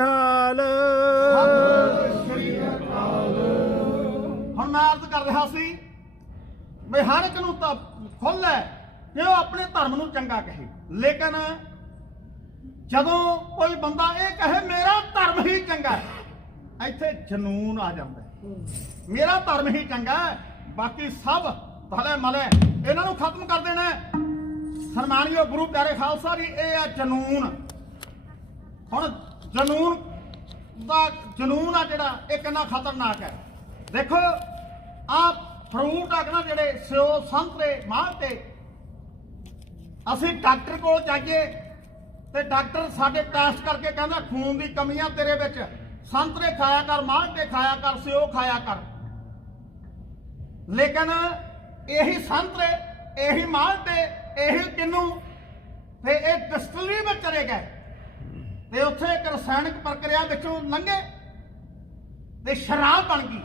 ਨਿਹਾਲ ਹੁਣ ਮੈਂ ਅਰਜ਼ ਕਰ ਰਿਹਾ ਸੀ ਵੀ ਹਰ ਇੱਕ ਨੂੰ ਤਾਂ ਖੁੱਲ੍ਹ ਹੈ ਕਿ ਉਹ ਆਪਣੇ ਧਰਮ ਨੂੰ ਚੰਗਾ ਕਹੇ। ਲੇਕਿਨ ਜਦੋਂ ਕੋਈ ਬੰਦਾ ਇਹ ਕਹੇ, ਮੇਰਾ ਧਰਮ ਹੀ ਚੰਗਾ ਹੈ, ਇੱਥੇ ਜਨੂਨ ਆ ਜਾਂਦਾ ਮੇਰਾ ਧਰਮ ਹੀ ਚੰਗਾ ਹੈ, ਬਾਕੀ ਸਭ ਭਲੇ ਮਲੇ। ਇਹਨਾਂ ਨੂੰ ਖਤਮ ਕਰ ਦੇਣਾ ਹੈ। ਸਨਮਾਨਯੋਗ ਗੁਰੂ ਪਿਆਰੇ ਖਾਲਸਾ ਜੀ, ਇਹ ਆ ਜਨੂਨ। ਹੁਣ ਜਨੂਨ ਦਾ ਜਨੂਨ ਆ ਜਿਹੜਾ, ਇਹ ਕਿੰਨਾ ਖਤਰਨਾਕ ਹੈ। ਦੇਖੋ ਆ ਫਰੂਟ ਆ ਨਾ ਜਿਹੜੇ ਸਿਓ ਸੰਤਰੇ ਮਾਲਟੇ ਅਸੀਂ ਡਾਕਟਰ ਕੋਲ ਜਾਈਏ ਤੇ ਡਾਕਟਰ ਸਾਡੇ ਟੈਸਟ ਕਰਕੇ ਕਹਿੰਦਾ, ਖੂਨ ਦੀ ਕਮੀ ਆ ਤੇਰੇ ਵਿੱਚ। ਸੰਤਰੇ ਖਾਇਆ ਕਰ ਮਾਲਟੇ ਖਾਇਆ ਕਰ, ਸਿਓ ਖਾਇਆ ਕਰ। ਲੇਕਿਨ ਇਹੀ ਸੰਤਰੇ ਇਹੀ ਮਾਲਟੇ ਇਹੀ ਕਿੰਨੂ? ਤੇ ਇਹ ਡਿਸਟਿਲਰੀ ਵਿੱਚ ਚਲੇ ਗਏ। ਤੇ ਉੱਥੇ ਇੱਕ ਰਸਾਇਣਿਕ ਪ੍ਰਕਿਰਿਆ ਵਿੱਚੋਂ ਲੰਘੇ ਤੇ ਸ਼ਰਾਬ ਬਣ ਗਈ।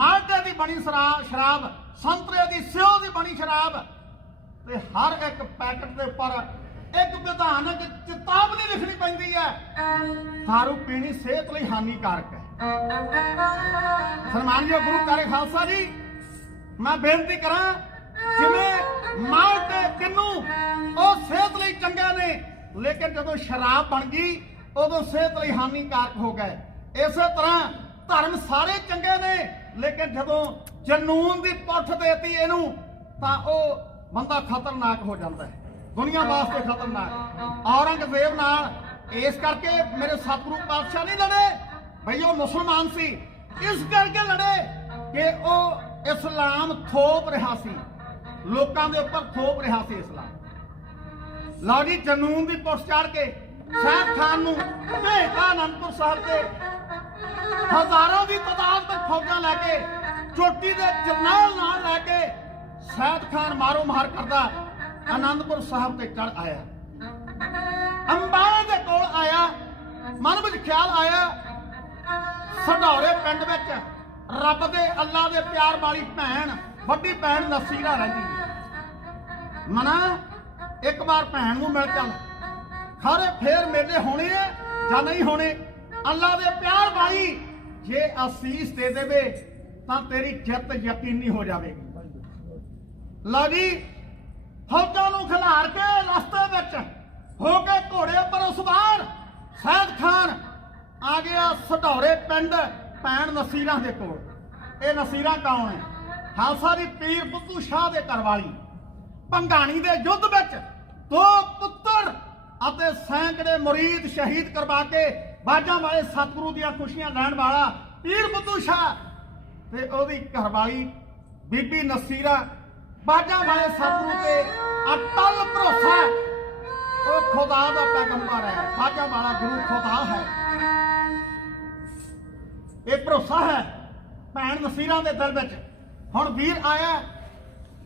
ਮਾਲਟੇ ਦੀ ਬਣੀ ਸ਼ਰਾਬ ਸ਼ਰਾਬ, ਸੰਤਰੇ ਦੀ ਸਿਓ ਦੀ ਬਣੀ ਸ਼ਰਾਬ ਤੇ ਹਰ ਇੱਕ ਪੈਕਟ ਦੇ ਉੱਪਰ ਇੱਕ ਵਿਧਾਨਕ ਚੇਤਾਵਨੀ ਲਿਖਣੀ ਪੈਂਦੀ ਹੈ। ਦਾਰੂ ਪੀਣੀ ਸਿਹਤ ਲਈ ਹਾਨੀਕਾਰਕ ਹੈ। ਸਨਮਾਨਯੋਗ ਗੁਰੂ ਕਾਰੇ ਖਾਲਸਾ ਜੀ, ਮੈਂ ਬੇਨਤੀ ਕਰਾਂ, ਜਿਵੇਂ ਮਾਲ ਤੇ ਕਿੰਨੂ ਉਹ ਸਿਹਤ ਲਈ ਚੰਗੇ ਨੇ ਲੇਕਿਨ ਜਦੋਂ ਸ਼ਰਾਬ ਬਣ ਗਈ, ਉਦੋਂ ਸਿਹਤ ਲਈ ਹਾਨੀਕਾਰਕ ਹੋ ਗਏ। ਇਸੇ ਤਰ੍ਹਾਂ ਧਰਮ ਸਾਰੇ ਚੰਗੇ ਨੇ, ਲੇਕਿਨ ਜਦੋਂ ਜਨੂਨ ਦੀ ਪੁੱਠ ਦੇਤੀ ਇਹਨੂੰ, ਤਾਂ ਉਹ ਬੰਦਾ ਖਤਰਨਾਕ ਹੋ ਜਾਂਦਾ ਹੈ। ਦੁਨੀਆ ਵਾਸਤੇ ਖਤਰਨਾਕ। ਔਰੰਗਜ਼ੇਬ ਨਾਲ ਇਸ ਕਰਕੇ ਮੇਰੇ ਸਤਿਗੁਰੂ ਪਾਤਸ਼ਾਹ ਨਹੀਂ ਲੜੇ। ਭਈ ਉਹ ਮੁਸਲਮਾਨ ਸੀ। ਇਸ ਕਰਕੇ ਲੜੇ ਕਿ ਉਹ ਇਸਲਾਮ ਥੋਪ ਰਿਹਾ ਸੀ। ਲੋਕਾਂ ਦੇ ਉੱਪਰ ਥੋਪ ਰਿਹਾ ਸੀ ਇਸਲਾਮ। ਲਓ ਜੀ ਜਨੂਨ ਦੀ ਪੁੱਛ ਚੜ ਕੇ ਸ਼ਾਹ ਖਾਨ ਨੂੰ ਭੇਜਦਾ ਅਨੰਦਪੁਰ ਸਾਹਿਬ ਤੇ। ਹਜ਼ਾਰਾਂ ਦੀ ਤਾਦਾਦ ਵਿੱਚ ਫੌਜਾਂ ਲੈ ਕੇ, ਚੋਟੀ ਦੇ ਜਰਨੈਲ ਨਾਲ ਲੈ ਕੇ ਸੈਦ ਖਾਨ ਮਾਰੋ ਮਾਰ ਕਰਦਾ ਆਨੰਦਪੁਰ ਸਾਹਿਬ ਤੇ ਚੜ ਆਇਆ। ਅੰਬਾਲਾ ਦੇ ਕੋਲ ਆਇਆ, ਮਨ ਵਿੱਚ ਖਿਆਲ ਆਇਆ ਸਢੌਰੇ ਪਿੰਡ ਵਿੱਚ ਰੱਬ ਦੇ ਅੱਲਾ ਦੇ ਪਿਆਰ ਵਾਲੀ ਭੈਣ, ਵੱਡੀ ਭੈਣ ਨਸੀਰਾ ਰਹਿੰਦੀ। ਮਨਾ ਇੱਕ ਵਾਰ ਭੈਣ ਨੂੰ ਮਿਲ ਚੱਲ। ਖਰੇ ਫੇਰ ਮੇਲੇ ਹੋਣੇ ਆ ਜਾਂ ਨਹੀਂ ਹੋਣੇ? ਅੱਲਾ ਦੇ ਪਿਆਰ ਬਾਈ ਜੇ ਅਸੀਸ ਦੇ ਦੇਵੇ, ਤਾਂ ਤੇਰੀ ਜਿੱਤ ਯਕੀਨੀ ਹੋ ਜਾਵੇਗੀ। ਲਓ ਜੀ, ਫੌਜਾਂ ਨੂੰ ਖਿਲਾਰ ਕੇ ਰਸਤੇ ਵਿੱਚ ਹੋ ਕੇ ਘੋੜੇ ਉੱਪਰ ਸਵਾਰ ਸੈਦ ਖਾਨ ਆ ਗਿਆ ਸਢੌਰੇ ਪਿੰਡ ਭੈਣ ਨਸੀਰਾਂ ਦੇ ਕੋਲ। ਇਹ ਨਸੀਰਾਂ ਕੌਣ ਹੈ ਖਾਲਸਾ ਦੀ ਪੀਰ ਬੁੱਧੂ ਸ਼ਾਹ ਦੇ ਘਰ ਵਾਲੀ ਭੰਗਾਣੀ ਦੇ ਯੁੱਧ ਵਿੱਚ ਦੋ ਪੁੱਤਰ ਅਤੇ ਸੈਂਕੜੇ ਮੁਰੀਦ ਸ਼ਹੀਦ ਕਰਵਾ ਕੇ ਬਾਜਾਂ ਵਾਲੇ ਸਤਿਗੁਰੂ ਦੀਆਂ ਖੁਸ਼ੀਆਂ ਲੈਣ ਵਾਲਾ ਪੀਰ ਬੁੱਧੂ ਸ਼ਾਹ ਤੇ ਉਹਦੀ ਘਰਵਾਲੀ ਬੀਬੀ ਨਸੀਰਾ, ਬਾਜਾਂ ਵਾਲੇ ਸਤਿਗੁਰੂ ਤੇ ਅਟਲ ਭਰੋਸਾ ਉਹ ਖੁਦਾ ਦਾ ਪੈਗੰਬਰ ਹੈ, ਬਾਜਾਂ ਵਾਲਾ ਗੁਰੂ ਖੁਦਾ ਹੈ। ਇਹ ਭਰੋਸਾ ਹੈ ਭੈਣ ਨਸੀਰਾ ਦੇ ਦਿਲ ਵਿੱਚ। ਹੁਣ ਵੀਰ ਆਇਆ,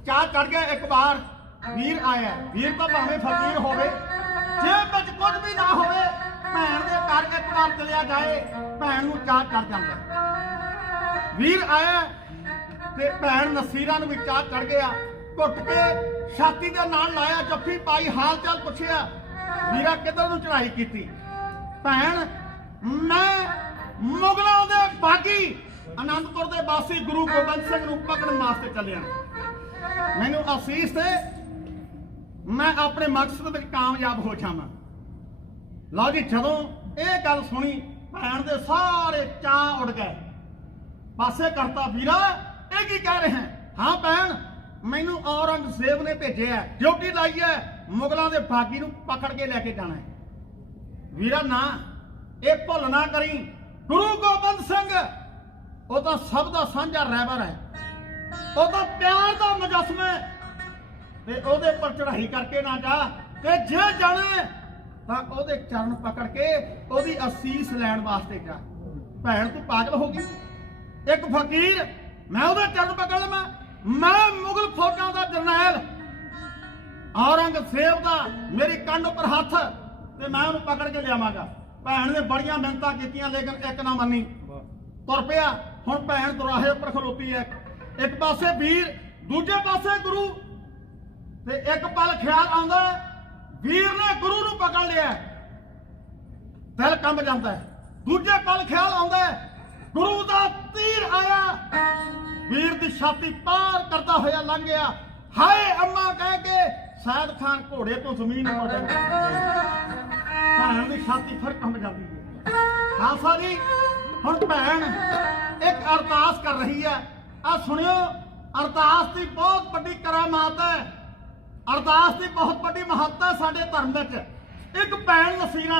ਚਾਹ ਚੜ ਗਿਆ ਇੱਕ ਵਾਰ। ਵੀਰ ਆਇਆ ਵੀਰ ਤਾਂ ਭਾਵੇਂ ਫਕੀਰ ਹੋਵੇ, ਜੇਬ ਵਿੱਚ ਕੁਝ ਵੀ ਨਾ ਹੋਵੇ, ਭੈਣ ਦੇ ਘਰ ਚਲਿਆ ਜਾਏ, ਭੈਣ ਨੂੰ ਚਾਹ ਚੜ ਜਾਂਦਾ ਵੀਰ ਆਇਆ ਤੇ ਭੈਣ ਨਸੀਰਾ ਨੂੰ ਵੀ ਚਾਹ ਚੜ ਗਿਆ। ਘੁੱਟ ਕੇ ਛਾਤੀ ਦੇ ਨਾਲ ਲਾਇਆ, ਜੱਫੀ ਪਾਈ, ਹਾਲ ਚਾਲ ਪੁੱਛਿਆ, ਵੀਰਾ ਕਿੱਧਰ ਨੂੰ ਚੜਾਈ ਕੀਤੀ? ਭੈਣ, ਮੈਂ ਮੁਗਲਾਂ ਦੇ ਬਾਗੀ ਆਨੰਦਪੁਰ ਦੇ ਵਾਸੀ ਗੁਰੂ ਗੋਬਿੰਦ ਸਿੰਘ ਨੂੰ ਪਕੜਨ ਵਾਸਤੇ ਚੱਲਿਆ। ਮੈਨੂੰ ਅਸੀਸ ਤੇ ਮੈਂ ਆਪਣੇ ਮਕਸਦ ਵਿੱਚ ਕਾਮਯਾਬ ਹੋ ਜਾਵਾਂ। ਲਓ ਜੀ, ਜਦੋਂ ਇਹ ਗੱਲ ਸੁਣੀ, ਭੈਣ ਦੇ ਸਾਰੇ ਚਾਹ ਉੱਡ ਗਏ। ਪਾਸੇ ਕਰਤਾ ਵੀਰਾ, ਇਹ ਕੀ ਕਹਿ ਰਹੇ? ਹੈ ਹਾਂ ਭੈਣ, ਮੈਨੂੰ ਔਰੰਗਜ਼ੇਬ ਨੇ ਭੇਜਿਆ ਡਿਊਟੀ ਲਾਈ ਹੈ, ਮੁਗਲਾਂ ਦੇ ਬਾਗੀ ਨੂੰ ਪਕੜ ਕੇ ਲੈ ਕੇ ਜਾਣਾ ਹੈ। ਵੀਰਾ ਨਾ, ਇਹ ਭੁੱਲ ਨਾ ਕਰੀ। ਗੁਰੂ ਗੋਬਿੰਦ ਸਿੰਘ, ਉਹ ਤਾਂ ਸਭ ਦਾ ਸਾਂਝਾ ਰਹਿਬਰ ਹੈ। ਉਹ ਤਾਂ ਪਿਆਰ ਦਾ ਮੁਜੱਸਮਾ ਹੈ। ਤੇ ਉਹਦੇ ਪਰ ਚੜਾਈ ਕਰਕੇ ਨਾ ਜਾ। ਤੇ ਜੇ ਜਾਣਾ ਤਾਂ ਉਹਦੇ ਚਰਨ ਪਕੜ ਕੇ ਉਹਦੀ ਅਸੀਸ ਲੈਣ ਵਾਸਤੇ ਜਾ। ਭੈਣ, ਤੂੰ ਪਾਗਲ ਹੋ ਗਈ। ਇੱਕ ਫਕੀਰ, ਮੈਂ ਉਹਦਾ ਚਰਨ ਪਕੜ ਲਵਾਂ। ਮੈਂ ਮੁਗਲ ਫੌਜਾਂ ਦਾ ਜਰਨੈਲ। ਔਰੰਗਜ਼ੇਬ ਦਾ ਮੇਰੀ ਕੰਨ ਉੱਪਰ ਹੱਥ ਤੇ ਮੈਂ ਉਹਨੂੰ ਪਕੜ ਕੇ ਲਿਆਵਾਂਗਾ। ਭੈਣ ਨੇ ਬੜੀਆਂ ਮਿਹਨਤਾਂ ਕੀਤੀਆਂ, ਲੇਕਿਨ ਇੱਕ ਨਾ ਮੰਨੀ। ਤੁਰ ਪਿਆ। ਹੁਣ ਭੈਣ ਦੁਰਾਹੇ ਉੱਪਰ ਖਲੋਤੀ ਹੈ। ਇੱਕ ਪਾਸੇ ਵੀਰ, ਦੂਜੇ ਪਾਸੇ ਗੁਰੂ। ਤੇ ਇੱਕ ਪਲ ਖਿਆਲ ਆਉਂਦਾ ਵੀਰ ਨੇ ਗੁਰੂ ਨੂੰ ਪਕੜ ਲਿਆ ਦਿਲ ਕੰਬ ਜਾਂਦਾ ਦੂਜੇ ਪਲ ਖਿਆਲ ਆਉਂਦਾ ਗੁਰੂ ਦਾ ਤੀਰ ਆਇਆ। ਵੀਰ ਦੀ ਛਾਤੀ ਪਾਰ ਕਰਦਾ ਹੋਇਆ ਲੰਘ ਗਿਆ। ਹਾਏ ਅੰਮਾ ਕਹਿ ਕੇ ਸਾਦ ਖਾਨ ਘੋੜੇ ਤੋਂ ਜ਼ਮੀਨ ਉੱਤੇ ਭੈਣ ਦੀ ਛਾਤੀ ਫਿਰ ਕੰਬ ਜਾਂਦੀ ਹੈ। ਖਾਲਸਾ ਜੀ, ਹੁਣ ਭੈਣ ਇੱਕ ਅਰਦਾਸ ਕਰ ਰਹੀ ਹੈ। ਆ ਸੁਣਿਓ, ਅਰਦਾਸ ਦੀ ਬਹੁਤ ਵੱਡੀ ਕਰਾਮਾਤ ਹੈ। ਅਰਦਾਸ ਦੀ ਬਹੁਤ ਵੱਡੀ ਮਹੱਤਤਾ ਸਾਡੇ ਧਰਮ ਵਿੱਚ। ਇੱਕ ਭੈਣ ਨਸੀਨਾ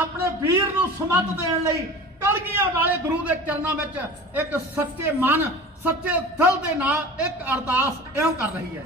ਆਪਣੇ ਵੀਰ ਨੂੰ ਸਮਤ ਦੇਣ ਲਈ ਕਲਗੀਆਂ ਵਾਲੇ ਗੁਰੂ ਦੇ ਚਰਨਾਂ ਵਿੱਚ ਇੱਕ ਸੱਚੇ ਮਨ, ਸੱਚੇ ਦਿਲ ਦੇ ਨਾਲ ਇੱਕ ਅਰਦਾਸ ਇਉਂ ਕਰ ਰਹੀ ਹੈ।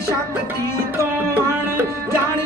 ਸ਼ਕਤੀ ਤੋਂ ਹਣ ਜਾਣ